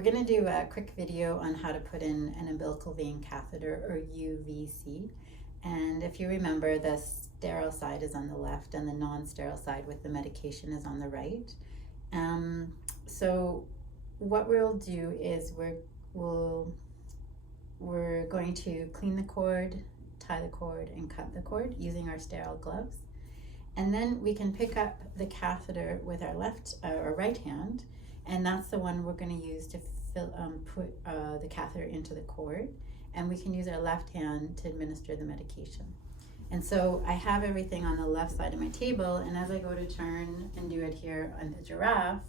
We're going to do a quick video on how to put in an umbilical vein catheter, or UVC. And if you remember, the sterile side is on the left and the non-sterile side with the medication is on the right. So what we'll do is we're going to clean the cord, tie the cord, and cut the cord using our sterile gloves. And then we can pick up the catheter with our left or right hand, and that's the one we're going to use to put the catheter into the cord. And we can use our left hand to administer the medication. And so I have everything on the left side of my table, and as I go to turn and do it here on the giraffe,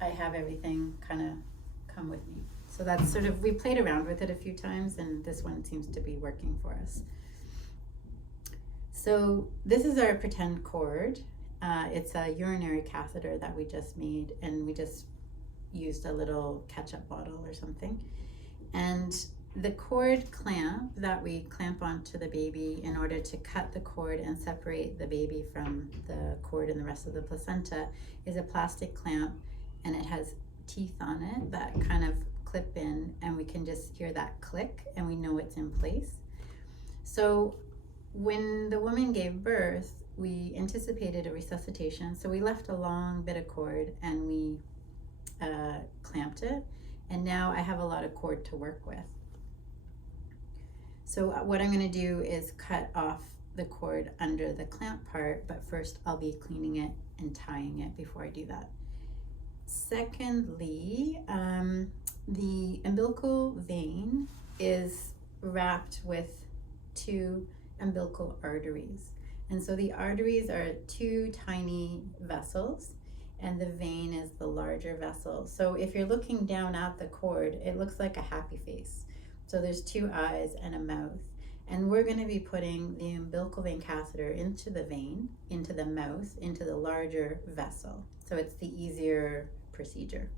I have everything kind of come with me. So that's sort of, we played around with it a few times, and this one seems to be working for us. So this is our pretend cord. It's a urinary catheter that we just made, and we just used a little ketchup bottle or something. And the cord clamp that we clamp onto the baby in order to cut the cord and separate the baby from the cord and the rest of the placenta is a plastic clamp, and it has teeth on it that kind of clip in, and we can just hear that click and we know it's in place. So when the woman gave birth, we anticipated a resuscitation, so we left a long bit of cord and we clamped it, and now I have a lot of cord to work with. So what I'm going to do is cut off the cord under the clamp part, but first I'll be cleaning it and tying it before I do that. Secondly, the umbilical vein is wrapped with two umbilical arteries. And so the arteries are two tiny vessels, and the vein is the larger vessel. So if you're looking down at the cord, it looks like a happy face. So there's two eyes and a mouth. And we're going to be putting the umbilical vein catheter into the vein, into the mouth, into the larger vessel. So it's the easier procedure.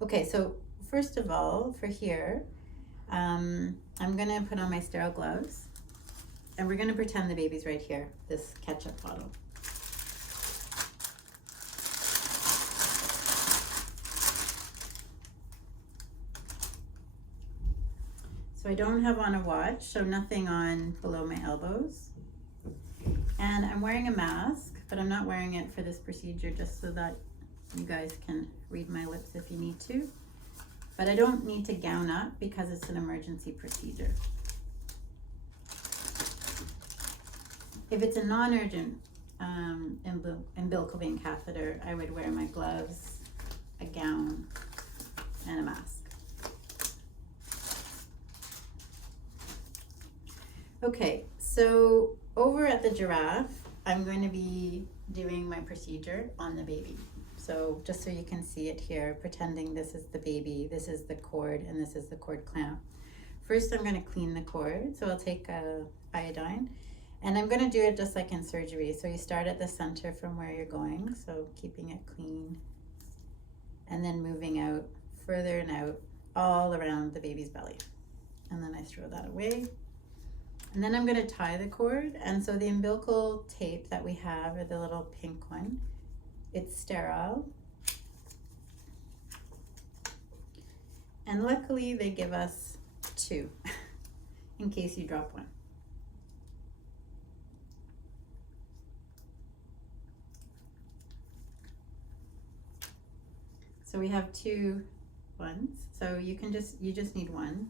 Okay, so first of all, for here, I'm going to put on my sterile gloves, and we're going to pretend the baby's right here, this ketchup bottle. So I don't have on a watch, so nothing on below my elbows. And I'm wearing a mask, but I'm not wearing it for this procedure, just so that you guys can read my lips if you need to. But I don't need to gown up because it's an emergency procedure. If it's a non-urgent umbilical vein catheter, I would wear my gloves, a gown, and a mask. Okay, so over at the giraffe, I'm going to be doing my procedure on the baby. So just so you can see it here, pretending this is the baby, this is the cord, and this is the cord clamp. First, I'm going to clean the cord. So I'll take iodine, and I'm going to do it just like in surgery. So you start at the center from where you're going, so keeping it clean, and then moving out further and out all around the baby's belly. And then I throw that away. And then I'm going to tie the cord. And so the umbilical tape that we have, or the little pink one, it's sterile. And luckily they give us two in case you drop one. So we have two ones. So you just need one.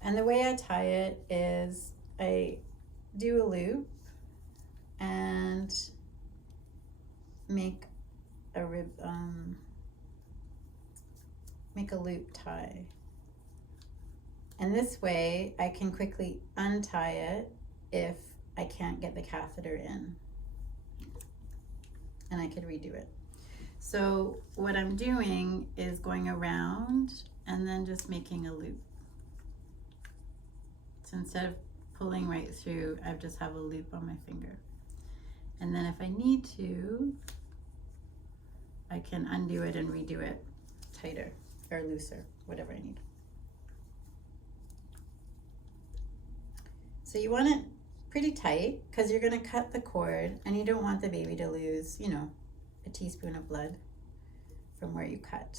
And the way I tie it is I do a loop and make a loop tie. And this way I can quickly untie it if I can't get the catheter in. And I could redo it. So what I'm doing is going around and then just making a loop. So instead of pulling right through, I just have a loop on my finger. And then if I need to, I can undo it and redo it tighter or looser, whatever I need. So you want it pretty tight because you're going to cut the cord and you don't want the baby to lose, a teaspoon of blood from where you cut.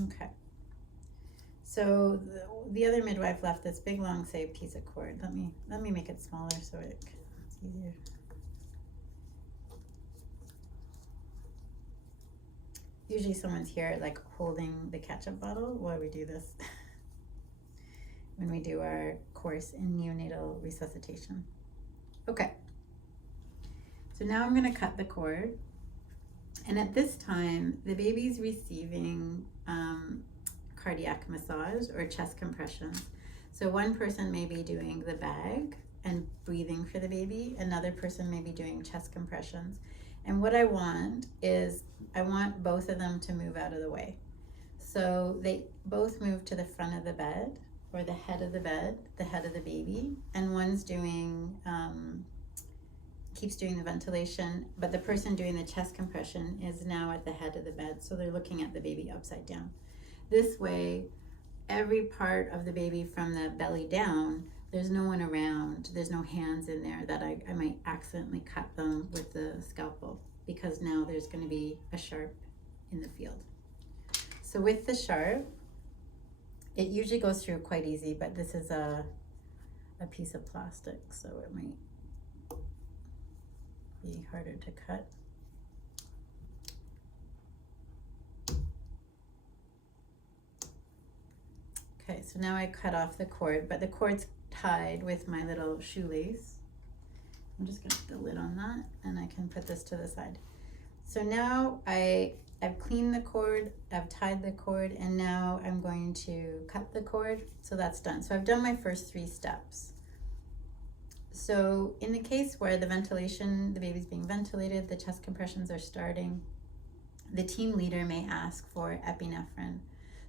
Okay. So the other midwife left this big long say piece of cord. Let me make it smaller so it's easier. Usually someone's here like holding the ketchup bottle while we do this when we do our course in neonatal resuscitation. Okay. So now I'm going to cut the cord. And at this time, the baby's receiving cardiac massage or chest compressions. So one person may be doing the bag and breathing for the baby. Another person may be doing chest compressions. And what I want is I want both of them to move out of the way. So they both move to the front of the bed or the head of the bed, the head of the baby, and one's doing keeps doing the ventilation, but the person doing the chest compression is now at the head of the bed, so they're looking at the baby upside down. This way, every part of the baby from the belly down, there's no one around, there's no hands in there that I might accidentally cut them with the scalpel, because now there's going to be a sharp in the field. So with the sharp, it usually goes through quite easy, but this is a piece of plastic, so it might be harder to cut. Okay, so now I cut off the cord, but the cord's tied with my little shoelace. I'm just gonna put the lid on that and I can put this to the side. So now I've cleaned the cord, I've tied the cord, and now I'm going to cut the cord. So that's done. So I've done my first 3 steps. So in the case where the ventilation, the baby's being ventilated, the chest compressions are starting, the team leader may ask for epinephrine.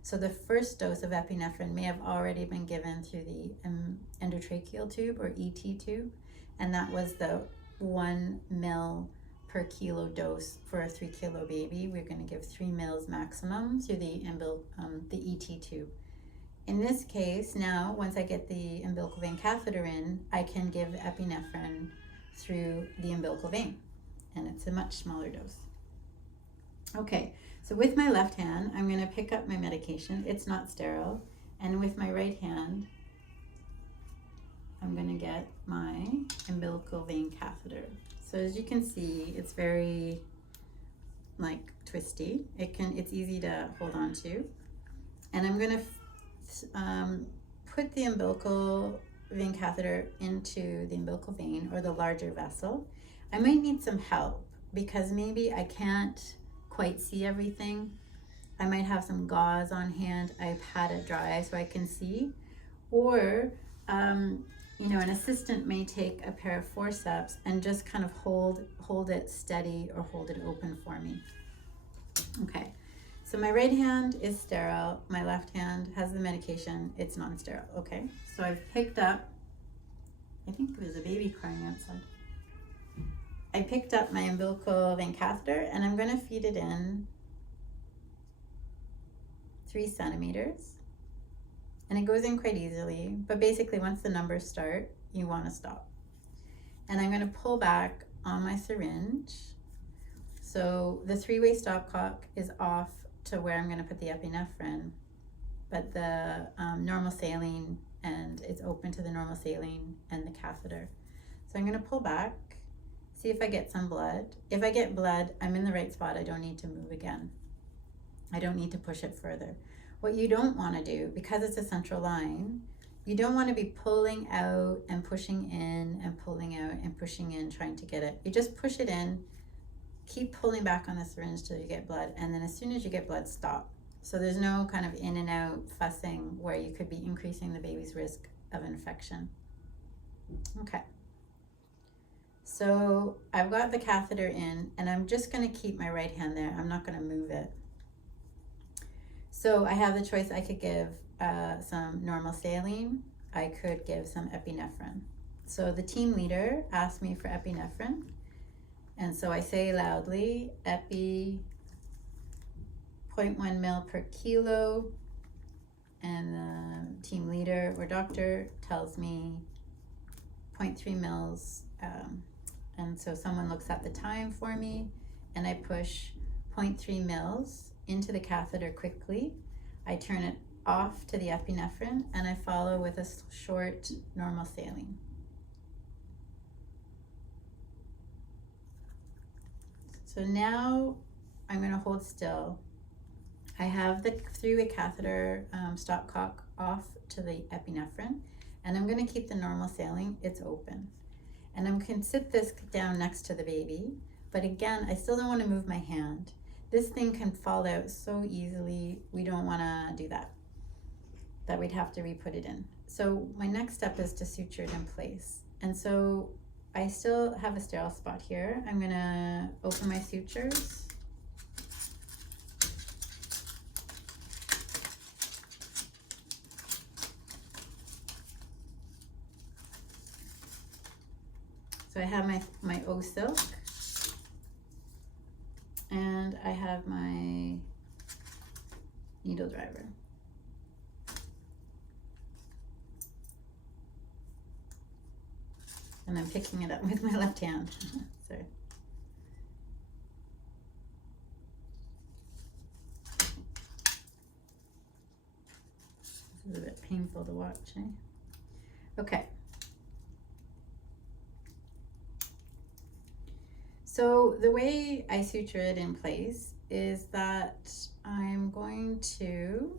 So the first dose of epinephrine may have already been given through the endotracheal tube or ET tube, and that was the 1 ml per kilo dose for a 3 kilo baby. We're going to give 3 mils maximum through the ET tube. In this case, now, once I get the umbilical vein catheter in, I can give epinephrine through the umbilical vein, and it's a much smaller dose. Okay, so with my left hand, I'm going to pick up my medication. It's not sterile. And with my right hand, I'm going to get my umbilical vein catheter. So as you can see, it's very like twisty. It's easy to hold on to. And I'm going to put the umbilical vein catheter into the umbilical vein or the larger vessel. I might need some help because maybe I can't quite see everything. I might have some gauze on hand. I've had it dry so I can see. Or, you know, an assistant may take a pair of forceps and just kind of hold it steady or hold it open for me. Okay. So my right hand is sterile, my left hand has the medication, it's non-sterile, okay? So I've picked up, I think there's a baby crying outside. I picked up my umbilical vein catheter and I'm gonna feed it in 3 centimeters. And it goes in quite easily, but basically once the numbers start, you wanna stop. And I'm gonna pull back on my syringe. So the 3-way stopcock is off to where I'm going to put the epinephrine, but the normal saline, and it's open to the normal saline and the catheter. So I'm going to pull back, see if I get some blood. If I get blood, I'm in the right spot. I don't need to move again. I don't need to push it further. What you don't want to do, because it's a central line, you don't want to be pulling out and pushing in and pulling out and pushing in, trying to get it. You just push it in, keep pulling back on the syringe till you get blood, and then as soon as you get blood, stop. So there's no kind of in and out fussing where you could be increasing the baby's risk of infection. Okay. So I've got the catheter in, and I'm just going to keep my right hand there. I'm not going to move it. So I have the choice. I could give some normal saline. I could give some epinephrine. So the team leader asked me for epinephrine. And so I say loudly, epi 0.1 mil per kilo, and the team leader or doctor tells me 0.3 mils. And so someone looks at the time for me, and I push 0.3 mils into the catheter quickly. I turn it off to the epinephrine and I follow with a short normal saline. So now I'm going to hold still. I have the 3-way catheter stopcock off to the epinephrine, and I'm going to keep the normal saline. It's open. And I'm going to sit this down next to the baby, but again, I still don't want to move my hand. This thing can fall out so easily. We don't want to do that. That we'd have to re-put it in. So my next step is to suture it in place. And so I still have a sterile spot here. I'm gonna open my sutures. So I have my O-silk, and I have my needle driver. And I'm picking it up with my left hand. Sorry. This is a bit painful to watch, eh? Okay. So the way I suture it in place is that I'm going to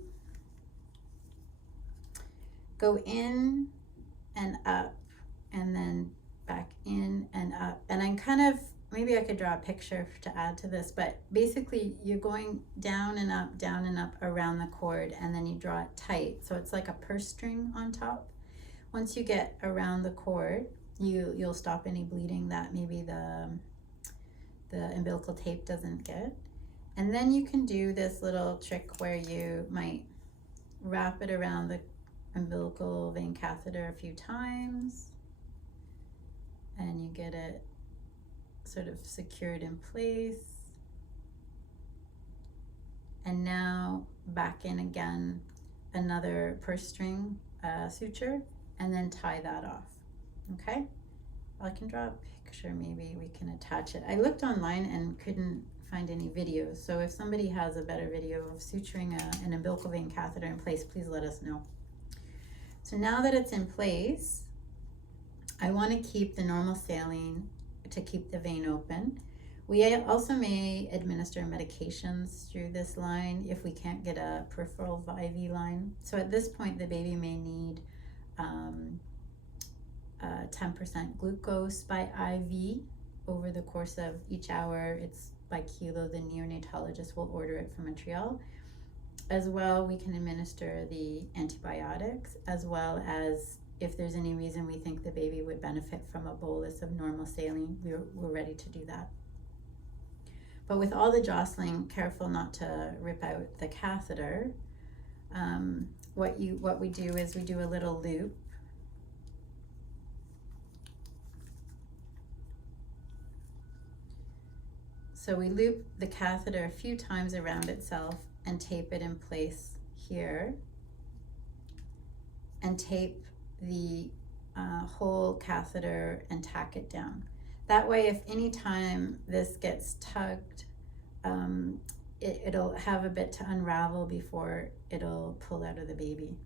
go in and up and then back in and up. And I'm kind of, maybe I could draw a picture to add to this, but basically you're going down and up around the cord, and then you draw it tight. So it's like a purse string on top. Once you get around the cord, you'll stop any bleeding that maybe the umbilical tape doesn't get. And then you can do this little trick where you might wrap it around the umbilical vein catheter a few times, and you get it sort of secured in place. And now back in again, another purse string suture, and then tie that off. Okay, I can draw a picture, maybe we can attach it. I looked online and couldn't find any videos, so if somebody has a better video of suturing an umbilical vein catheter in place, please let us know. So now that it's in place, I want to keep the normal saline to keep the vein open. We also may administer medications through this line if we can't get a peripheral IV line. So at this point, the baby may need 10% glucose by IV over the course of each hour. It's by kilo. The neonatologist will order it from Montreal. As well, we can administer the antibiotics, as well as if there's any reason we think the baby would benefit from a bolus of normal saline, we're ready to do that. But with all the jostling, careful not to rip out the catheter. What we do is we do a little loop. So we loop the catheter a few times around itself and tape it in place here, and tape the whole catheter and tack it down. That way, if any time this gets tugged, it'll have a bit to unravel before it'll pull out of the baby.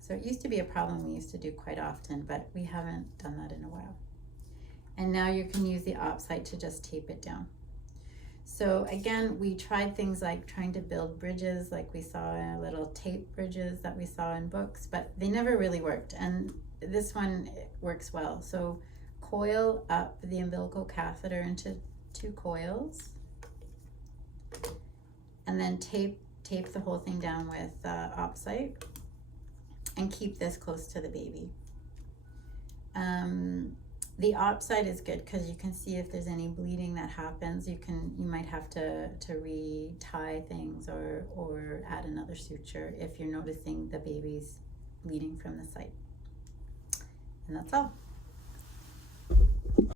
So it used to be a problem we used to do quite often, but we haven't done that in a while. And now you can use the op site to just tape it down. So again, we tried things like trying to build bridges, like we saw little tape bridges that we saw in books, but they never really worked. And this one works well. So coil up the umbilical catheter into 2 coils, and then tape the whole thing down with op site, and keep this close to the baby. The op site is good because you can see if there's any bleeding that happens. You might have to re-tie things or add another suture if you're noticing the baby's bleeding from the site. And that's all.